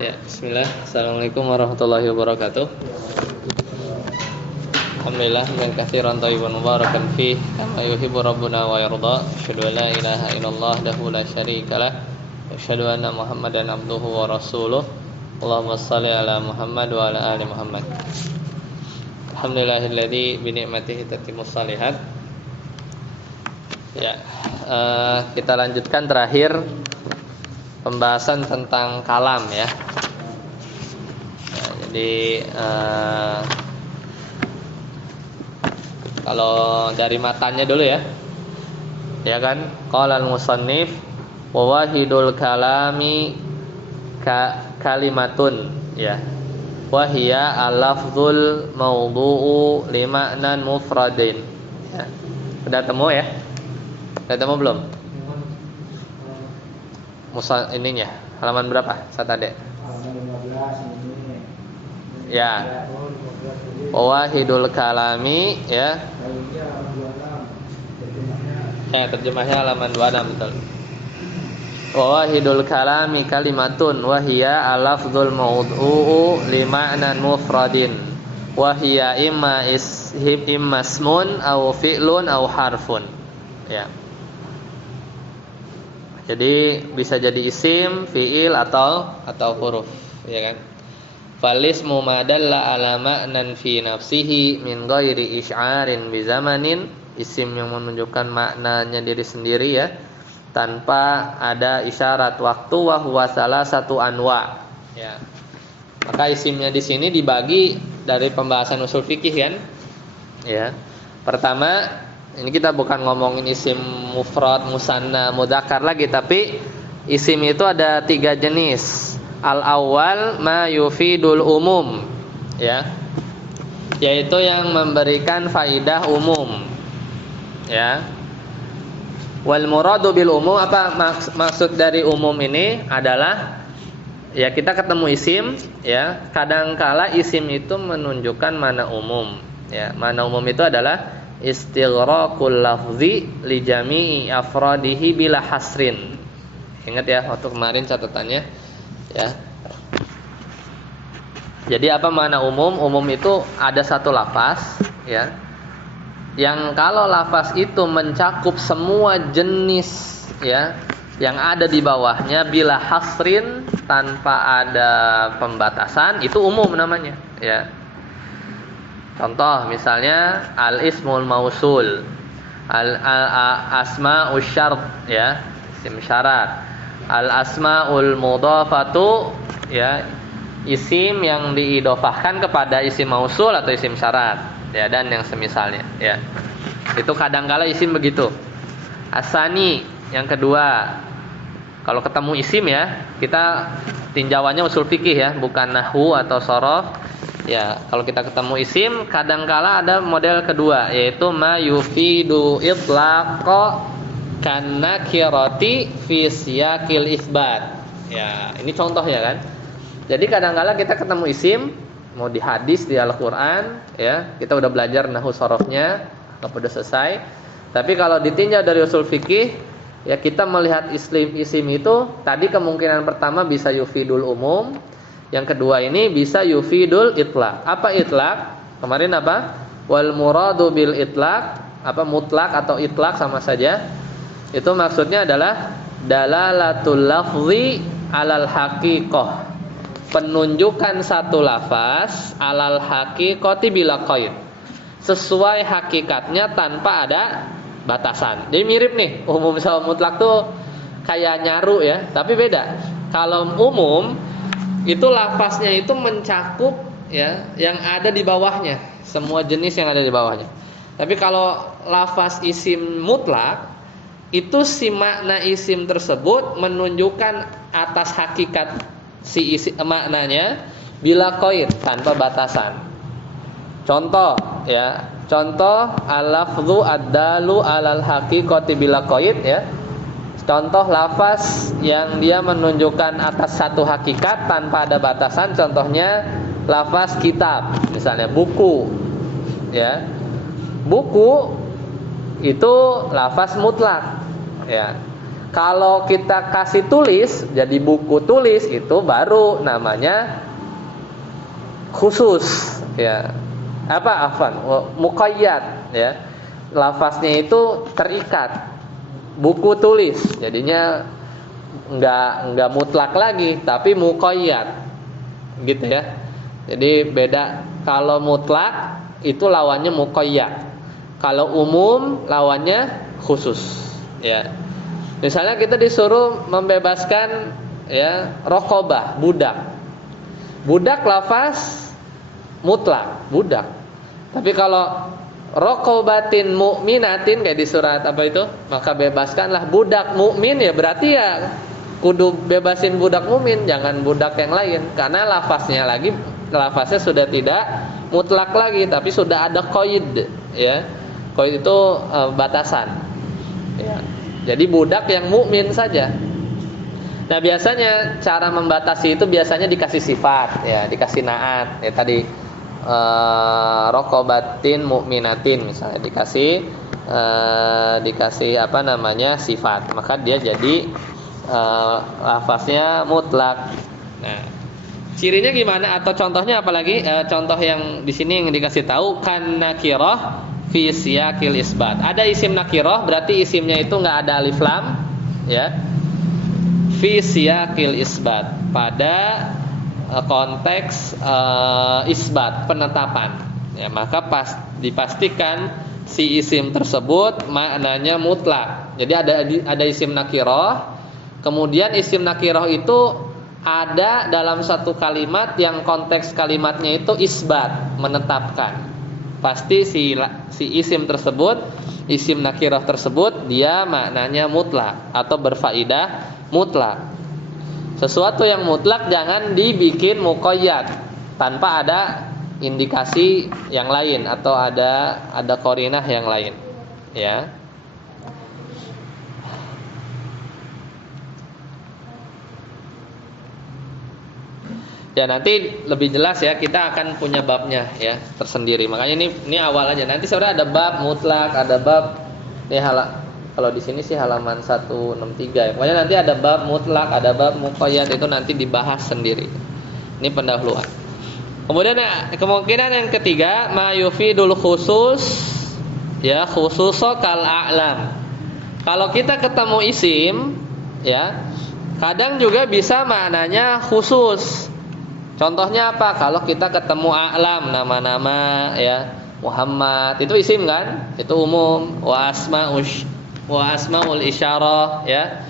Ya, bismillah. Assalamualaikum warahmatullahi wabarakatuh. Alhamdulillah min katsiran thayyiban mubarakan fi kama yuhibbu rabbuna wa yarda. Asyhadu an la ilaha illallah wahdahu la syarikalah wa asyhadu anna Muhammadan abduhu wa rasuluh. Allahumma shalli ala Muhammad wa ala ali Muhammad. Alhamdulillahilladzi bi ni'matihi tatimmus shalihat. Ya, kita lanjutkan terakhir pembahasan tentang kalam ya. Jadi kalau dari matanya dulu ya kan, qala al-musannif wa wahidul kalami kalimatun ya, wa hiya al-lafzul mawdu'u li ma'nan mufradin ya. Udah temu ya? Udah temu belum? Musa ininya halaman berapa? Satade. Halaman 15 ini. Ya. Wahidul kalami ya. Ya, terjemahnya halaman 26 betul. Wahidul kalami kalimatun wa hiya al-lafzul mawdu'u li ma'nan mufradin. Wa hiya imma ismun aw fi'lun aw harfun. Ya. Jadi bisa jadi isim, fiil atau huruf, ya kan? Falismu madalla ala ma'nan fi nafsihi min ghairi isy'arin bi zamanin, isim yang menunjukkan maknanya diri sendiri ya, tanpa ada isyarat waktu, wa huwa salasatu anwa. Ya. Maka isimnya di sini dibagi dari pembahasan usul fikih kan? Ya. Pertama, ini kita bukan ngomongin isim mufrad, musanna, mudzakkar lagi, tapi isim itu ada 3 jenis. Al-awwal ma yufidul umum ya, yaitu yang memberikan faidah umum ya. Wal muradu bil umum, apa maksud dari umum ini adalah ya, kita ketemu isim ya, kadangkala isim itu menunjukkan makna umum ya. Makna umum itu adalah istighraqul lafzi li jami'i afradihi bila hasrin. Ingat ya waktu kemarin catatannya ya. Jadi apa makna umum? Umum itu ada satu lafaz ya, yang kalau lafaz itu mencakup semua jenis ya yang ada di bawahnya bila hasrin, tanpa ada pembatasan, itu umum namanya ya. Contoh misalnya al-ismul mausul, al-asma'us syart ya, isim syarat. Al-asma'ul mudhafatu ya, isim yang diidhofahkan kepada isim mausul atau isim syarat ya, dan yang semisalnya ya. Itu kadangkala isim begitu. Asani, yang kedua, kalau ketemu isim ya, kita tinjauannya usul fikih ya, bukan nahwu atau shorof. Ya, kalau kita ketemu isim, kadangkala ada model kedua, yaitu ma yufidu itlaqa kanakirati fi siyaqil isbat. Ya, ini contoh ya kan. Jadi kadangkala kita ketemu isim, mau di hadis, di Al-Qur'an ya, kita udah belajar nahwu shorofnya, udah selesai. Tapi kalau ditinjau dari usul fikih, ya kita melihat isim itu tadi kemungkinan pertama bisa yufidul umum. Yang kedua ini bisa yufidul itlaq. Apa itlaq? Kemarin apa? Wal muradu bil itlaq, apa mutlak atau itlaq sama saja. Itu maksudnya adalah dalalatul lafzi alal haqiqah. Penunjukan satu lafaz alal haqiqati bila qaid. Sesuai hakikatnya tanpa ada batasan. Jadi mirip nih, umum sama mutlak tuh kayak nyaru ya, tapi beda. Kalau umum itu lafaznya itu mencakup ya yang ada di bawahnya, semua jenis yang ada di bawahnya. Tapi kalau lafaz isim mutlak, itu si makna isim tersebut menunjukkan atas hakikat si isim maknanya bila qaid, tanpa batasan. Contoh ya, contoh al-lafzu ad-dalu alal haqiqati bila qaid ya. Contoh lafaz yang dia menunjukkan atas satu hakikat tanpa ada batasan, contohnya lafaz kitab, misalnya buku ya. Buku itu lafaz mutlak ya. Kalau kita kasih tulis, jadi buku tulis, itu baru namanya khusus, ya. Muqayyad, ya. Lafaznya itu terikat. Buku tulis, jadinya enggak mutlak lagi, tapi muqayyad. Gitu ya. Jadi beda. Kalau mutlak itu lawannya muqayyad. Kalau umum lawannya khusus, ya. Misalnya kita disuruh membebaskan, ya, raqabah, budak. Budak lafaz mutlak, budak. Tapi kalau raqabatin mu'minatin kayak di surat apa itu? Maka bebaskanlah budak mukmin, ya berarti ya kudu bebasin budak mukmin, jangan budak yang lain. Karena lafaznya sudah tidak mutlak lagi, tapi sudah ada qaid, ya. Qaid itu batasan. Ya. Jadi budak yang mukmin saja. Nah, biasanya cara membatasi itu biasanya dikasih sifat, ya, dikasih naat, ya tadi raqabatin mu'minatin misalnya dikasih apa namanya sifat, maka dia jadi lafaznya mutlak. Nah, cirinya gimana atau contohnya apalagi? Contoh yang di sini yang dikasih tahu kan nakirah fi siyaqil isbat. Ada isim nakirah, berarti isimnya itu enggak ada alif lam, ya. Fi siyaqil isbat, pada konteks isbat, penetapan. Ya, maka dipastikan si isim tersebut maknanya mutlak. Jadi ada isim nakirah, kemudian isim nakirah itu ada dalam satu kalimat yang konteks kalimatnya itu isbat, menetapkan. Pasti si isim tersebut, isim nakirah tersebut dia maknanya mutlak atau berfaedah mutlak. Sesuatu yang mutlak jangan dibikin muqayyad tanpa ada indikasi yang lain atau ada qarinah yang lain, ya. Ya, nanti lebih jelas ya, kita akan punya babnya ya tersendiri. Makanya ini awal aja. Nanti sebenarnya ada bab mutlak, ada bab kalau di sini sih halaman 163 ya. Pokoknya nanti ada bab mutlak, ada bab muqayyad, itu nanti dibahas sendiri. Ini pendahuluan. Kemudian kemungkinan yang ketiga, ma yufidul khusus, ya, khususo kal a'lam. Kalau kita ketemu isim, ya, kadang juga bisa maknanya khusus. Contohnya apa? Kalau kita ketemu a'lam, nama-nama, ya, Muhammad, itu isim kan? Itu umum. Wa asmaul isyarah, ya.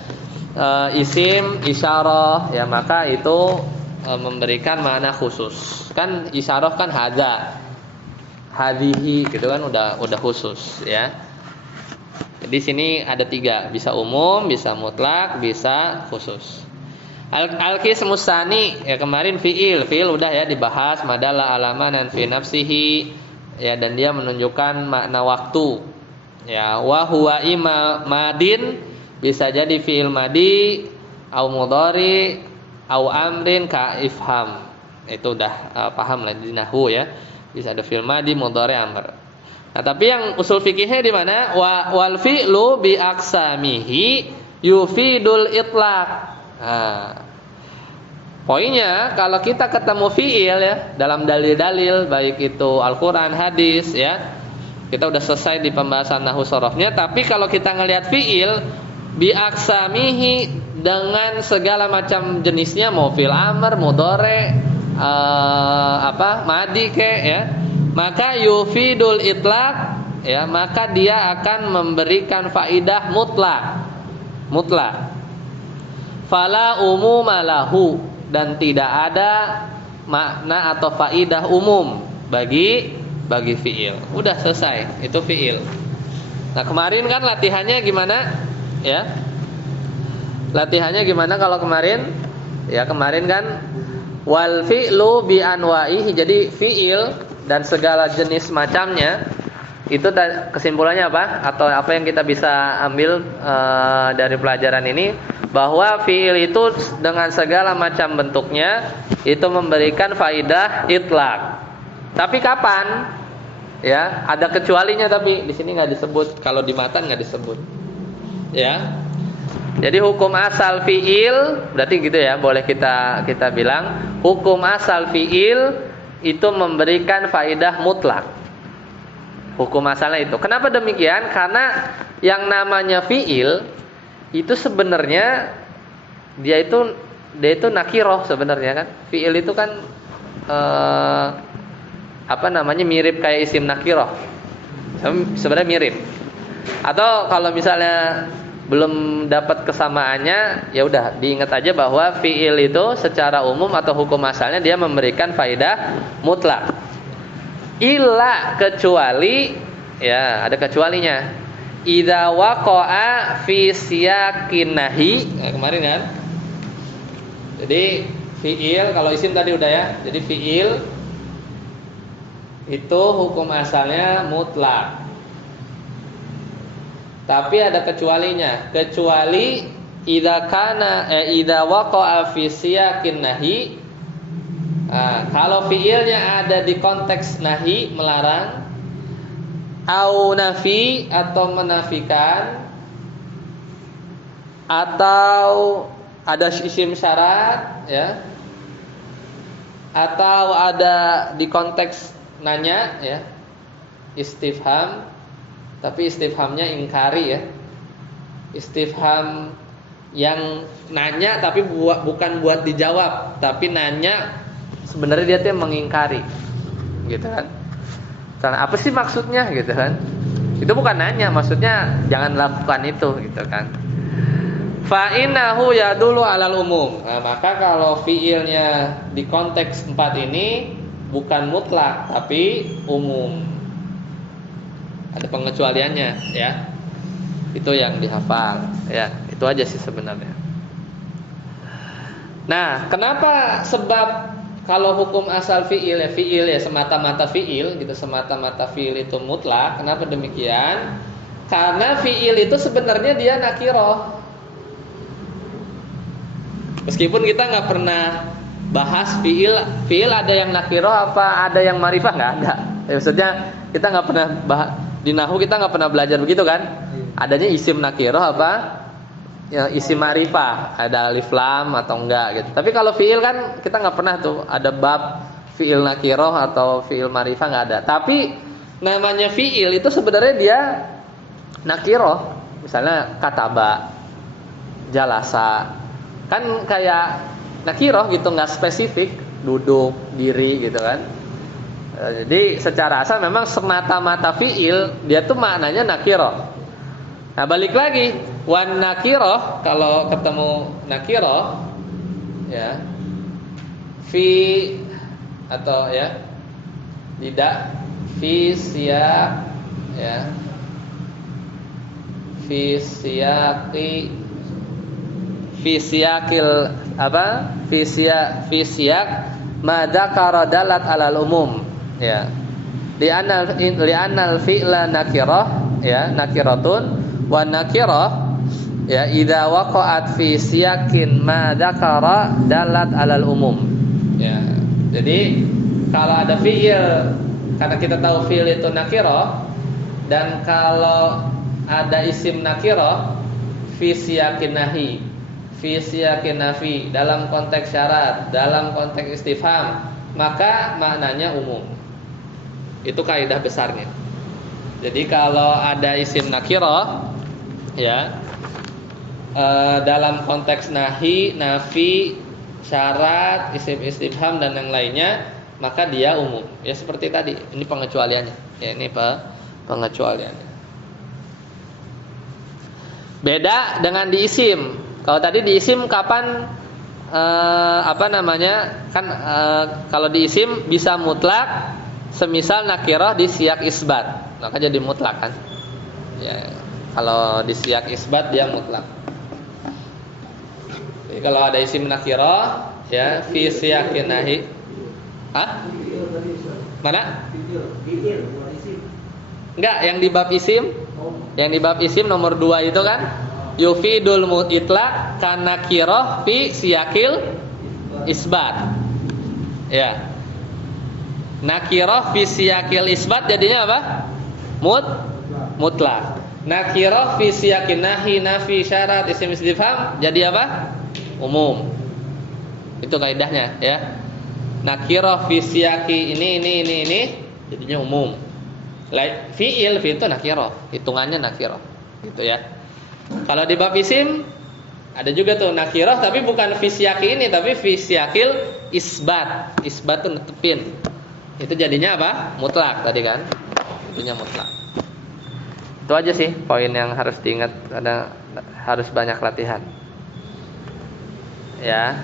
Isim isyarah, ya, maka itu memberikan makna khusus. Kan isyarah kan hadza, hadhihi, gitu kan udah khusus, ya. Jadi sini ada 3, bisa umum, bisa mutlak, bisa khusus. Al-qismus tsani, ya, kemarin fiil udah ya dibahas, madalla alamanan fi nafsihi, ya, dan dia menunjukkan makna waktu, ya. Wa huwa ima madin, bisa jadi fiil madi au mudhari au amrin ka ifham. Itu udah paham lah di nahwu, ya. Bisa ada fiil madi, mudhari, amr. Nah, tapi yang usul fikihnya di mana? Wal fi'lu bi aqsamihi yufidul itlaq. Nah, poinnya kalau kita ketemu fi'il, ya, dalam dalil-dalil baik itu Al-Qur'an, hadis, ya. Kita udah selesai di pembahasan nahwu sharafnya, tapi kalau kita ngelihat fi'il bi aqsamihi dengan segala macam jenisnya, mau fi'il amr, mudhari, madi ya, maka yufidul itlaq, ya, maka dia akan memberikan faidah mutlak. Fala umuma lahu, dan tidak ada makna atau faidah umum bagi fiil. Udah selesai, itu fiil. Nah, kemarin kan latihannya gimana? Ya. Latihannya gimana kalau kemarin? Ya, kemarin kan wal fi'lu bi anwa'ihi. Jadi fiil dan segala jenis macamnya, itu kesimpulannya apa? Atau apa yang kita bisa ambil dari pelajaran ini, bahwa fiil itu dengan segala macam bentuknya itu memberikan faidah itlaq. Tapi kapan? Ya, ada kecualinya, tapi di sini nggak disebut. Kalau di matan nggak disebut. Ya. Jadi hukum asal fiil berarti gitu ya, boleh kita bilang hukum asal fiil itu memberikan faidah mutlak. Hukum asalnya itu. Kenapa demikian? Karena yang namanya fiil itu sebenarnya dia itu nakiroh sebenarnya kan. Fiil itu kan mirip kayak isim nakiroh. Sebenarnya mirip. Atau kalau misalnya belum dapat kesamaannya, ya udah diingat aja bahwa fiil itu secara umum atau hukum asalnya dia memberikan faidah mutlak. Illa kecuali, ya ada kecualinya. Idza waqa'a fi siyaqin nahi. Nah, kemarin kan. Jadi fiil kalau isim tadi udah ya. Jadi fiil itu hukum asalnya mutlak. Tapi ada kecualinya. Kecuali idza waqa'a fi siyaqin nahi. Kalau fiilnya ada di konteks nahi, melarang, au nafi atau menafikan, atau ada isim syarat ya, atau ada di konteks nanya ya, istifham, tapi istifhamnya ingkari ya, istifham yang nanya tapi bukan buat dijawab, tapi nanya sebenarnya dia tuh mengingkari, gitu kan? Karena apa sih maksudnya, gitu kan? Itu bukan nanya, maksudnya jangan lakukan itu, gitu kan? Fa innahu yadullu alal umum. Nah, maka kalau fiilnya di konteks 4 ini bukan mutlak tapi umum. Ada pengecualiannya, ya. Itu yang dihafal, ya. Itu aja sih sebenarnya. Nah, kenapa sebab kalau hukum asal fiil ya semata-mata fiil gitu, semata-mata fiil itu mutlak. Kenapa demikian? Karena fiil itu sebenarnya dia nakiroh. Meskipun kita nggak pernah bahas fiil ada yang nakiroh apa ada yang marifah, nggak ada. Ya, maksudnya kita nggak pernah di nahwu kita nggak pernah belajar begitu kan? Adanya isim nakiroh apa? Ya, isim ma'rifah, ada alif lam atau enggak gitu. Tapi kalau fiil kan kita nggak pernah tuh ada bab fiil nakiroh atau fiil ma'rifah, nggak ada. Tapi namanya fiil itu sebenarnya dia nakiroh. Misalnya kataba, jalasa, kan kayak nakiroh gitu, nggak spesifik, duduk, diri gitu kan. Jadi secara asal memang semata-mata fiil dia tuh maknanya nakiroh. Nah balik lagi, wan nakiroh, kalau ketemu nakiroh ya, fi atau ya tidak fi siyak ya, fi siyakil apa, fi siyak ma dzakara dalat alal umum ya, li anal fi'la nakirah ya, nakiratun wa nakirah ya idza waqa'at fi siyakin ma dzakara dalat alal umum ya. Jadi kalau ada fiil, karena kita tahu fiil itu nakirah, dan kalau ada isim nakirah fi siyakin nahi, fi siyakin nafi, dalam konteks syarat, dalam konteks istifham, maka maknanya umum. Itu kaidah besarnya. Jadi kalau ada isim nakirah ya, dalam konteks nahi, nafi, syarat, isim istifham dan yang lainnya, maka dia umum. Ya seperti tadi, ini pengecualiannya. Ya ini pengecualiannya. Beda dengan di isim. Kalau tadi di isim kapan kan kalau di isim bisa mutlak, semisal nakirah di siyak isbat, maka jadi mutlak kan. Ya, kalau di siyak isbat dia mutlak. Jadi kalau ada isim nakirah ya fi siyakin nahi. Mana? Enggak, yang di bab isim. Yang di bab isim nomor 2 itu kan yufidul mutlaq kana nakirah fi siyakil isbat. Ya. Nakirah fi siyakil isbat jadinya apa? Mutlak. Nakirah fi siyaqin nahi nafi syarat isim istifham jadi apa? Umum. Itu kaidahnya ya. Nakirah fi siyaqi ini jadinya umum. Fi'il fi itu nakirah, hitungannya nakirah. Gitu ya. Kalau di bab isim ada juga tuh nakirah tapi bukan fi siyaqi ini tapi fi siyaqil isbat. Isbat tuh netepin. Itu jadinya apa? Mutlak tadi kan. Itunya mutlak. Itu aja sih poin yang harus diingat, harus banyak latihan. Ya.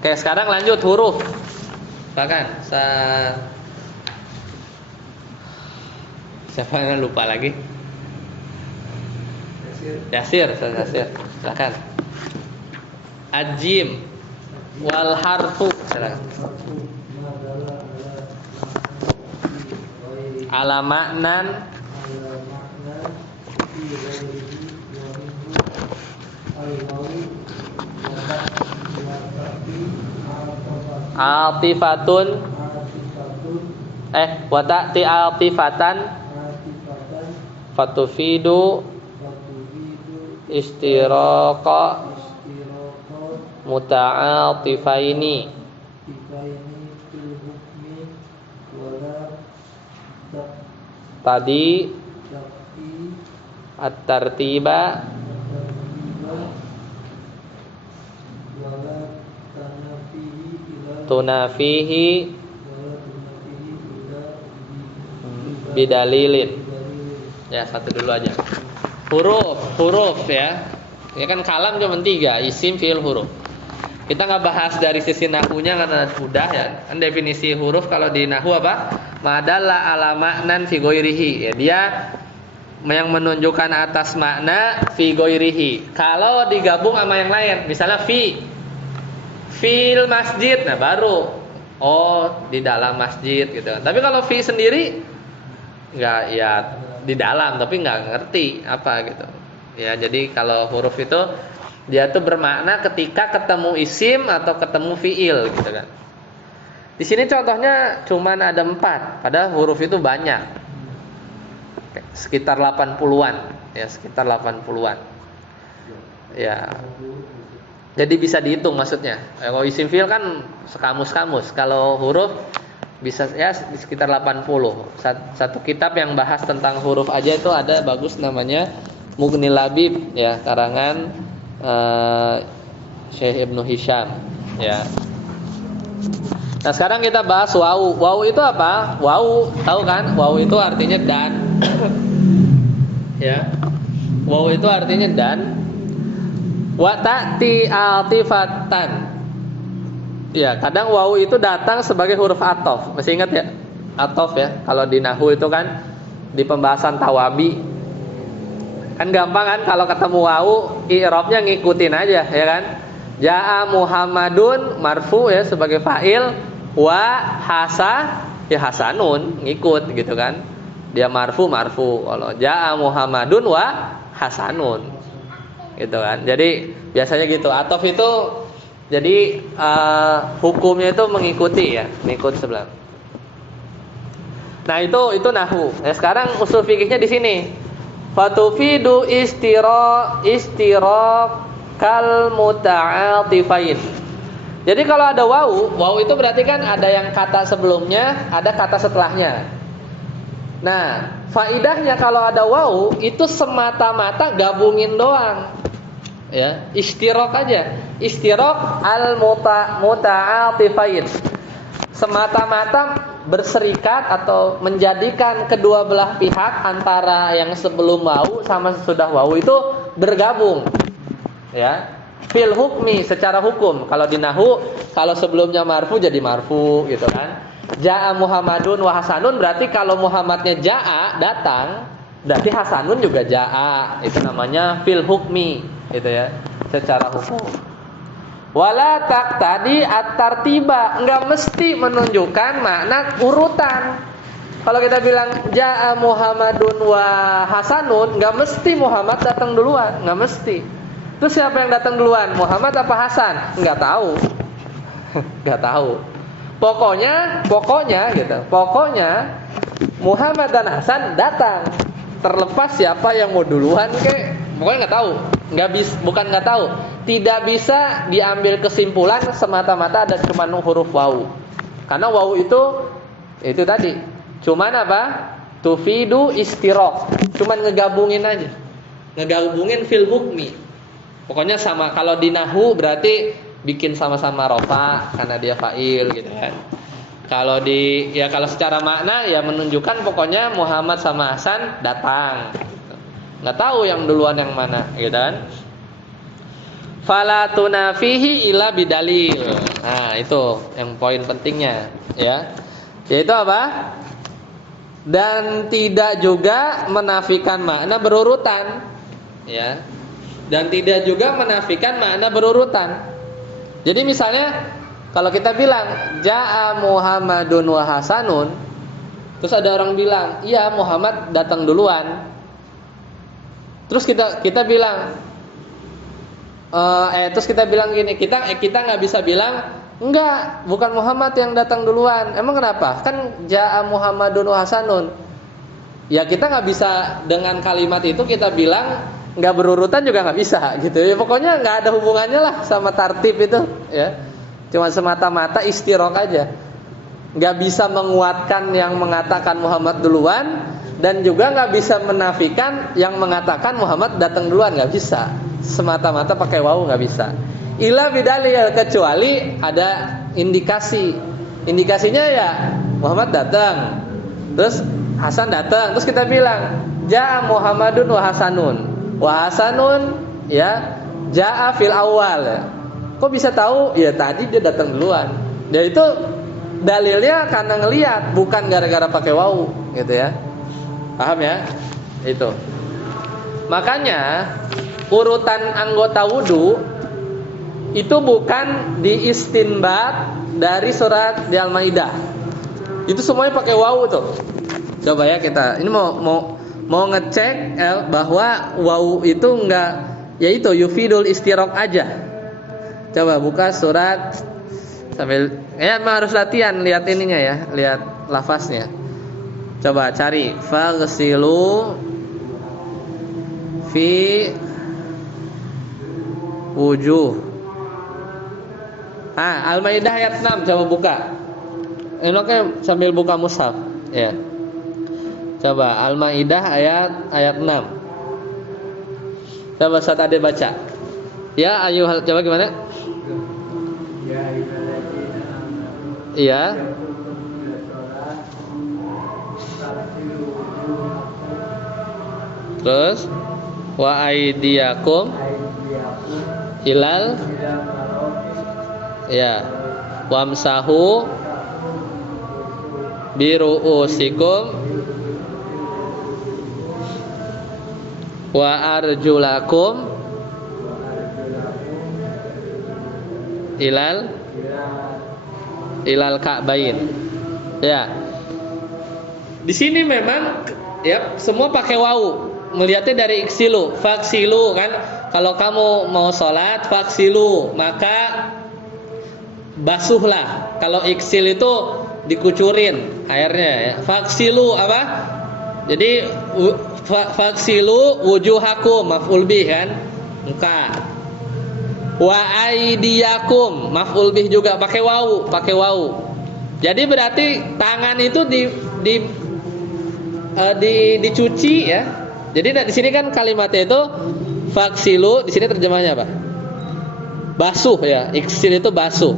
Oke, sekarang lanjut huruf. Bahkan siapa yang lupa lagi? Yasir. Silakan. Ajim wal harfu. Silakan. Ala maknan altifatun wa ta'ti altifatan fatufidu istiraqa muta'atifaini tadi at-tartiba tunafihi bidalilin. Ya, satu dulu aja. Huruf ya. Ya kan kalam cuma 3, isim, fi'il, huruf. Kita nggak bahas dari sisi nahunya karena udah ya. Kan definisi huruf kalau di nahu apa? Madalla ala ma'nan fi ghairihi. Ya, dia yang menunjukkan atas makna fi ghairihi. Kalau digabung sama yang lain, misalnya fil masjid, nah baru di dalam masjid gitu. Tapi kalau fi sendiri nggak, ya di dalam tapi nggak ngerti apa gitu. Ya, jadi kalau huruf itu dia tuh bermakna ketika ketemu isim atau ketemu fiil gitu kan. Di sini contohnya cuman ada 4, padahal huruf itu banyak. Sekitar 80-an, ya sekitar 80-an. Ya. Jadi bisa dihitung maksudnya. Kalau isim fiil kan sekamus-kamus. Kalau huruf bisa ya sekitar 80. Satu kitab yang bahas tentang huruf aja itu ada, bagus namanya Mughnil Labib ya, karangan Syekh Ibnu Hisham ya. Nah, sekarang kita bahas wawu. Wawu itu apa? Wawu, tahu kan? Wawu itu artinya dan. Ya. Wawu itu artinya dan. Wa ta'ti altifatan. Ya, kadang wawu itu datang sebagai huruf athof. Masih ingat ya? Athof ya. Kalau di nahwu itu kan di pembahasan tawabi. Kan gampang kan kalau ketemu wawu, i'rabnya ngikutin aja, ya kan? Jaa Muhammadun marfu ya sebagai fa'il, wa ya hasanun ngikut gitu kan. Dia marfu. Kalau jaa Muhammadun wa hasanun. Gitu kan. Jadi biasanya gitu. Athof itu jadi hukumnya itu mengikuti ya, mengikuti sebelah. Nah, itu nahwu. Nah, sekarang usul fikihnya di sini. Fatufidu kal muta'atifain. Jadi kalau ada wawu itu berarti kan ada yang kata sebelumnya, ada kata setelahnya. Nah, faidahnya kalau ada wawu itu semata-mata gabungin doang. Ya, istirok aja. Istirok al muta'atifain. Semata-mata berserikat atau menjadikan kedua belah pihak antara yang sebelum wawu sama sesudah wawu itu bergabung. Ya. Fil hukmi, secara hukum. Kalau di nahwu, kalau sebelumnya marfu jadi marfu gitu kan. Jaa Muhammadun wa hasanun, berarti kalau Muhammadnya jaa datang, berarti hasanun juga jaa. Itu namanya fil hukmi, gitu ya. Secara hukum. Wala taqtadi at-tartiba, enggak mesti menunjukkan makna urutan. Kalau kita bilang jaa Muhammadun wa hasanun, enggak mesti Muhammad datang duluan, enggak mesti. Terus siapa yang datang duluan? Muhammad apa Hasan? Enggak tahu. Enggak tahu. Pokoknya gitu. Pokoknya Muhammad dan Hasan datang. terlepas siapa yang mau duluan pokoknya nggak tahu, bukan nggak tahu, tidak bisa diambil kesimpulan semata-mata ada cuma huruf wawu, karena wawu itu tadi cuman apa, tufidu istirok, cuman ngegabungin aja, ngegabungin fil hukmi, pokoknya sama. Kalau di nahwu berarti bikin sama-sama rofa karena dia fa'il gitu kan. Kalau kalau secara makna ya menunjukkan pokoknya Muhammad sama Hasan datang. Nggak tahu yang duluan yang mana, gitu kan? Fala tunafihi illa bidalil. Nah, itu yang poin pentingnya, ya. Yaitu apa? Dan tidak juga menafikan makna berurutan, ya. Dan tidak juga menafikan makna berurutan. Jadi misalnya kalau kita bilang Ja'a Muhammadun wa Hasanun, terus ada orang bilang, iya Muhammad datang duluan. Terus kita bilang, terus kita bilang gini, kita nggak bisa bilang, enggak, bukan Muhammad yang datang duluan. Emang kenapa? Kan Ja'a Muhammadun wa Hasanun. Ya kita nggak bisa dengan kalimat itu kita bilang nggak berurutan juga nggak bisa, gitu. Ya pokoknya nggak ada hubungannya lah sama tartib itu, ya. Cuma semata-mata istirok aja. Nggak bisa menguatkan yang mengatakan Muhammad duluan, dan juga nggak bisa menafikan yang mengatakan Muhammad datang duluan, nggak bisa. Semata-mata pakai wawu nggak bisa. Illa bidalil, kecuali ada indikasi. Indikasinya ya Muhammad datang, terus Hasan datang, terus kita bilang Ja'a Muhammadun wa Hasanun. Wa Hasanun ya Ja'a fil awal. Ya. Kok bisa tahu? Ya tadi dia datang duluan. Ya itu dalilnya karena ngelihat, bukan gara-gara pakai wawu, gitu ya. Paham ya? Itu. Makanya urutan anggota wudu itu bukan diistinbat dari surat di Al-Maidah. Itu semuanya pakai wawu tuh. Coba ya kita. Ini mau ngecek bahwa wawu itu enggak, yaitu yufidul istirok aja. Coba buka surat sambil harus latihan lihat ininya ya, lihat lafaznya. Coba cari faghsilu fi wujuh. Al-Maidah ayat 6, coba buka. Ini oke sambil buka mushaf, ya. Coba Al-Maidah ayat 6. Coba Ustaz Ade baca. Ya, coba gimana? Iya. Terus wa aidiyakum ilal, ya, wamsahu biruusikum wa arjulakum ilal ka'bain. Ya. Di sini memang ya semua pakai wawu. Melihatnya dari iksilu, faksilu kan. Kalau kamu mau sholat faksilu, maka basuhlah. Kalau iksil itu dikucurin airnya ya. Faksilu apa? Jadi faksilu wujuhakum maf'ul bih kan? Muka. Wa aidiyakum maf'ul bih juga pakai wawu. Jadi berarti tangan itu dicuci ya. Jadi di sini kan kalimatnya itu faksilu, di sini terjemahnya apa? Basuh ya. Iksil itu basuh.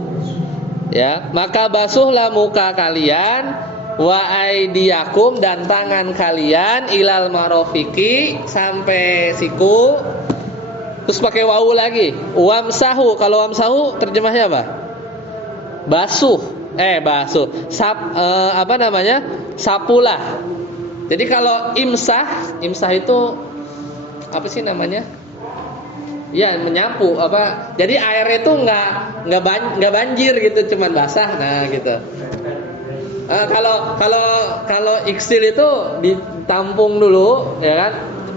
Ya, maka basuhlah muka kalian wa aidiyakum dan tangan kalian ilal marofiki sampai siku. Terus pakai wawu lagi. Wamsahu, kalau wamsahu terjemahnya apa? Basuh. Sapulah. Jadi kalau imsah itu apa sih namanya? Ya, menyapu apa? Jadi air itu enggak banjir gitu, cuman basah. Nah, gitu. Kalau iksil itu ditampung dulu, ya kan?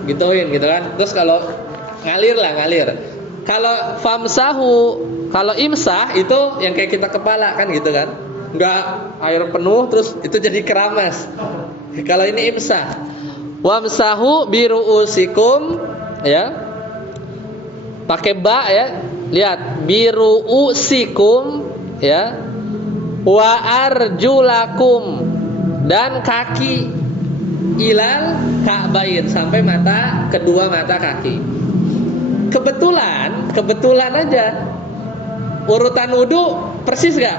Gituin gitu kan. Terus kalau ngalir. Kalau famsahu, kalau imsah itu yang kayak kita kepala kan gitu kan. Enggak air penuh terus itu jadi keramas. Kalau ini imsah. Wamsahu biruusikum, ya. Pakai ba, ya. Lihat, biruusikum, ya. Wa arjulakum, dan kaki ilal ka'bain, sampai kedua mata kaki. Kebetulan aja urutan wudu persis gak?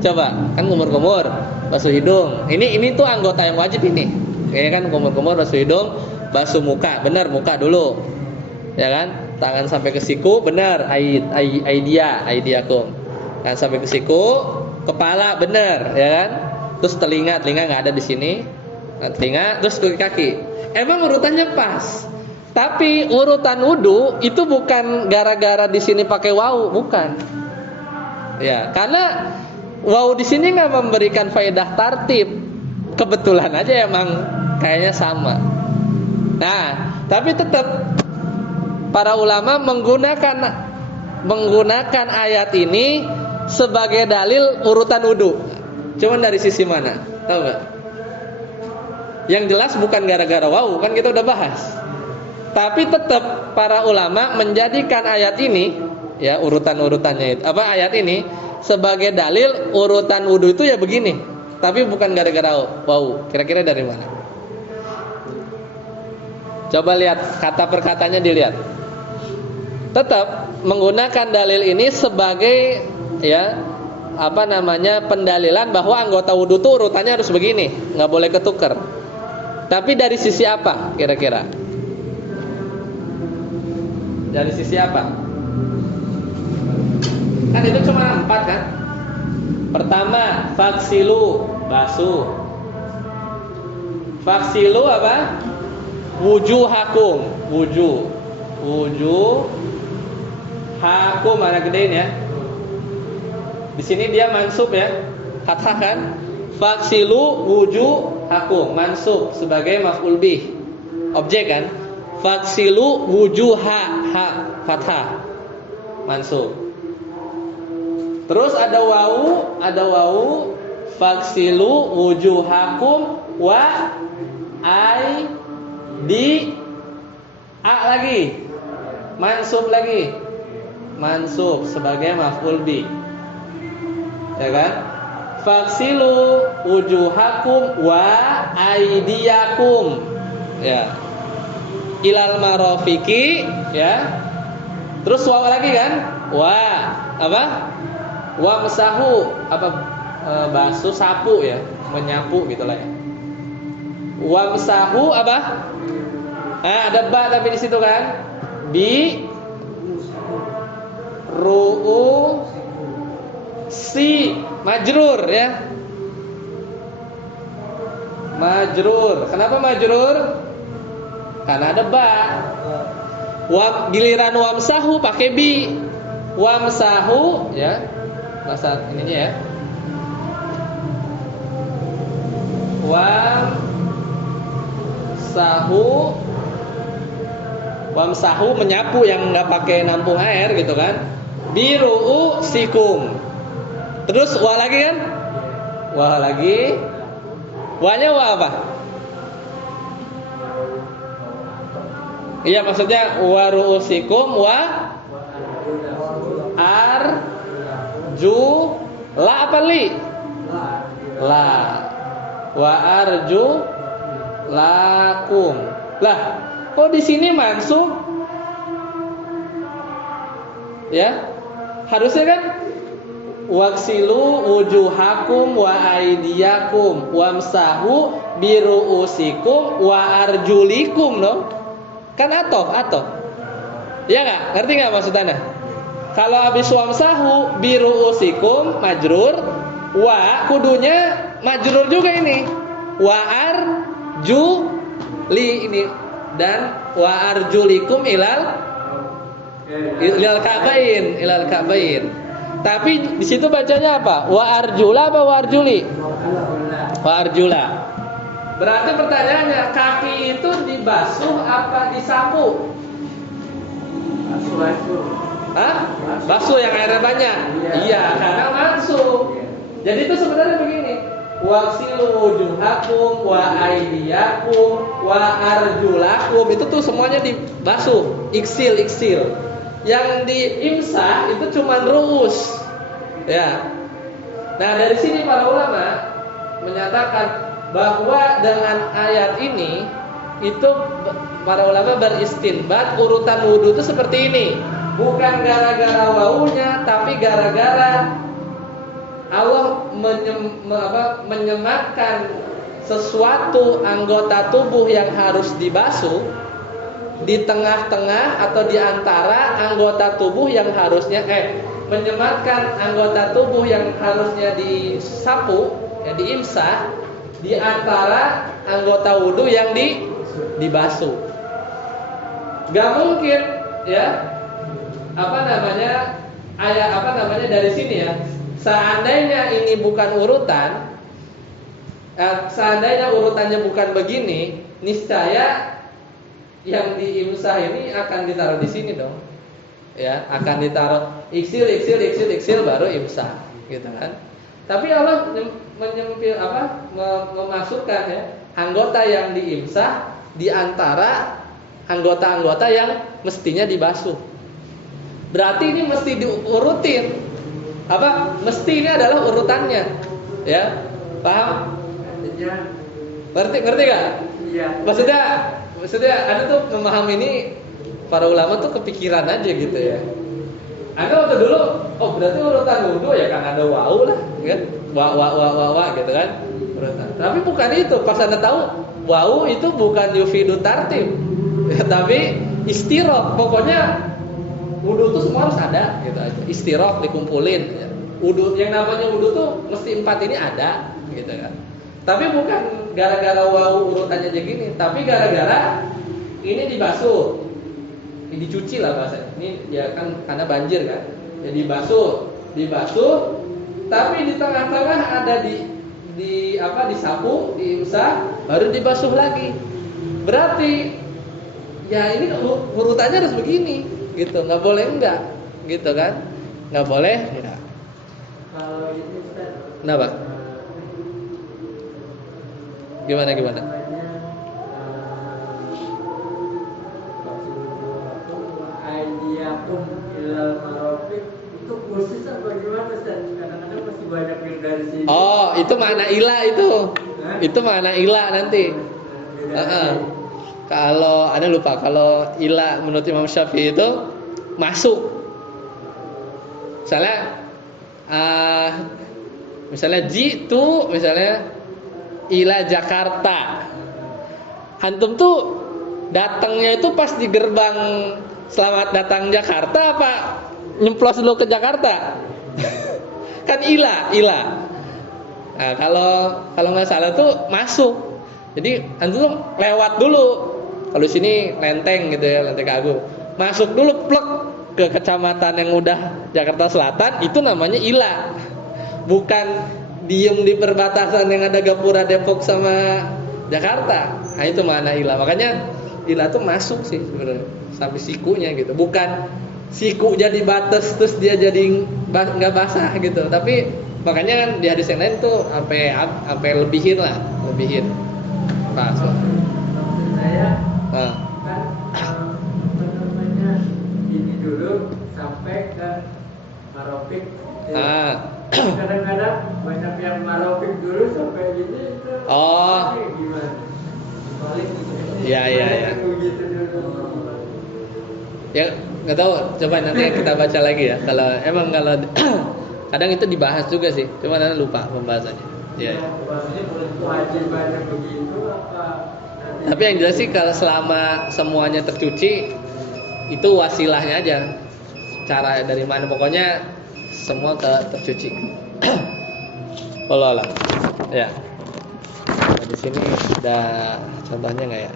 Coba, kan kumur-kumur, basuh hidung. Ini tuh anggota yang wajib ini. Ya kan, kumur-kumur, basuh hidung, basuh muka. Benar, muka dulu. Ya kan? Tangan sampai ke siku, benar. Aidiakum. Tangan sampai ke siku, kepala, benar, ya kan? Terus telinga enggak ada di sini. Telinga, terus kaki. Emang urutannya pas. Tapi urutan wudu itu bukan gara-gara di sini pakai wawu, bukan. Ya, karena wawu di sini nggak memberikan faedah tartib. Kebetulan aja emang kayaknya sama. Nah, tapi tetap para ulama menggunakan ayat ini sebagai dalil urutan wudu. Cuman dari sisi mana? Tahu nggak? Yang jelas bukan gara-gara wawu, kan kita udah bahas. Tapi tetap para ulama menjadikan ayat ini, ya, urutan-urutannya itu, ayat ini sebagai dalil urutan wudu itu ya begini. Tapi bukan gara-gara wawu. Kira-kira dari mana? Coba lihat kata per katanya, dilihat. Tetap menggunakan dalil ini sebagai, ya, pendalilan bahwa anggota wudu itu urutannya harus begini, nggak boleh ketukar. Tapi dari sisi apa kira-kira? Dari sisi apa? Kan itu cuma 4 kan? Pertama, faksilu, basuh. Faksilu apa? Wujuhakum, hakum, mana gedein ya. Di sini dia mansub, ya. Katakan faksilu wujuhakum, mansub sebagai maf'ul bih. Objek kan? Faksilu wujuha, fathah, mansub. Terus ada wawu, faksilu wujuhakum wa di lagi, mansub lagi, mansub sebagai maf'ul bih, ya kan? Faksilu wujuhakum wa aidiyakum, ya, ilal marofiki, ya. Terus waw lagi kan? Wamsahu, basuh, sapu, ya, menyapu gitulah, ya. Wamsahu ada ba tapi di situ kan? Bi si majrur, ya. Majrur. Kenapa majrur? Karena ada ba. Giliran wamsahu pakai bi. Wamsahu, ya. Bahasa ininya, ya. Wamsahu menyapu yang nggak pakai nampung air gitu kan. Biruusikum. Terus wa lagi kan? Wa lagi. Wanya wa apa? Iya, maksudnya waruusikum wa la apa li? La. Wa arju lakum. Lah, kok di sini mansub? Ya. Harusnya kan waksilu wujuhakum wa aidiyakum wamsahu biruusikum wa arjulikum, no? Kan atof. Iya enggak? Ngerti enggak maksudnya? Kalau habis wamsahu biruusikum majrur, wa kudunya majrur juga ini. Wa arjuli ini, dan wa arjulikum ilal ka'bain. Tapi di situ bacanya apa? Wa arjula apa wa arjuli? Wa arjula. Berarti pertanyaannya, kaki itu dibasuh apa disapu? Basuh. Hah? Basuh yang airnya banyak. Iya, karena masuk. Jadi itu sebenarnya begini. waghsilu wujuhakum wa aydiyakum wa arjulakum, itu tuh semuanya dibasuh, iksil. Yang diimsah itu cuma ruus. Ya. Nah, dari sini para ulama menyatakan bahwa dengan ayat ini itu para ulama beristinbat urutan wudu itu seperti ini. Bukan gara-gara wawunya, tapi gara-gara Allah menyematkan sesuatu anggota tubuh yang harus dibasuh di tengah-tengah atau di antara anggota tubuh yang harusnya menyematkan anggota tubuh yang harusnya disapu, ya diimsah, di antara anggota wudu yang dibasuh. Gak mungkin ya dari sini ya, seandainya ini bukan urutan, seandainya urutannya bukan begini, niscaya yang diimsah ini akan ditaruh di sini dong. Ya, akan ditaruh iksil baru imsah, gitu kan. Tapi Allah memasukkan ya anggota yang diimsah di antara anggota-anggota yang mestinya dibasuh. Berarti ini mesti diurutin. Mesti ini adalah urutannya. Ya. Paham? Ngerti gak? Iya. Maksudnya Anda tuh memahami ini, para ulama tuh kepikiran aja gitu ya. Anda waktu dulu, berarti urutan wudu ya kan ada wau lah, kan? Wa gitu kan. Urutan. Tapi bukan itu. Pas Anda tahu wau itu bukan yufidu tartib. Ya, tapi istiraq. Pokoknya wudu itu semua harus ada gitu aja. Istiraq dikumpulin ya. Wudu, yang namanya wudu tuh mesti 4 ini ada gitu kan. Tapi bukan gara-gara wau urutannya aja gini, tapi gara-gara ini dibasuh. Ini dicuci lah bahasanya. Ini ya kan karena banjir kan. Jadi dibasuh, tapi di tengah-tengah ada disapu, diimsah, baru dibasuh lagi. Berarti ya ini urutannya harus begini, gitu. Nggak boleh enggak, gitu kan? Nggak boleh enggak. Kalau ini Ustaz, kenapa? Gimana? Aidiyakum ilal marafiq itu khusus apa gimana Ustaz? Kadang-kadang masih banyak yang dari sini. Itu makna ilah itu. Itu makna ilah nanti. Kalau Anda lupa, kalau ilah menurut Imam Syafi'i itu masuk. Misalnya jitu, misalnya ila Jakarta. Antum tuh datangnya itu pas di gerbang selamat datang Jakarta apa nyemplos dulu ke Jakarta? Kan ila. Nah, kalau nggak salah tuh masuk. Jadi antum lewat dulu. Kalau sini Lenteng gitu ya, Lenteng Agung. Masuk dulu plek ke kecamatan yang udah Jakarta Selatan, itu namanya ila. Bukan diem di perbatasan yang ada Gapura Depok sama Jakarta. Nah, itu makna ila. Makanya ila tuh masuk sih sebenarnya sampai sikunya gitu. Bukan siku jadi batas terus dia jadi nggak basah gitu. Tapi makanya kan di hadis yang lain tuh sampai lebihin. Pas. Saya kan ini dulu sampai ke Marofik. Kadang-kadang banyak yang Marofik dulu sampai gini itu. Gimana? Balik gitu. Iya. Gitu dulu. Ya nggak tahu. Coba nanti kita baca lagi ya. Kalau kadang itu dibahas juga sih. Cuma Anda lupa pembahasannya. Ya. Kewajibannya begitu apa? Tapi yang jelas sih kalau selama semuanya tercuci itu wasilahnya aja. Cara dari mana pokoknya semua tercuci. Wallahualam. Ya. Nah, di sini ada contohnya nggak ya?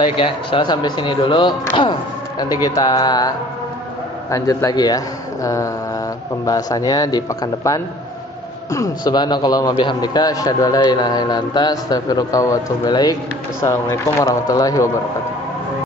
Baik ya, soalnya sampai sini dulu. Nanti kita lanjut lagi ya pembahasannya di pekan depan. Subhanakallahumma bihamdika asyhadu an la ilaha illa anta astaghfiruka wa atubu ilaik. Assalamualaikum warahmatullahi wabarakatuh.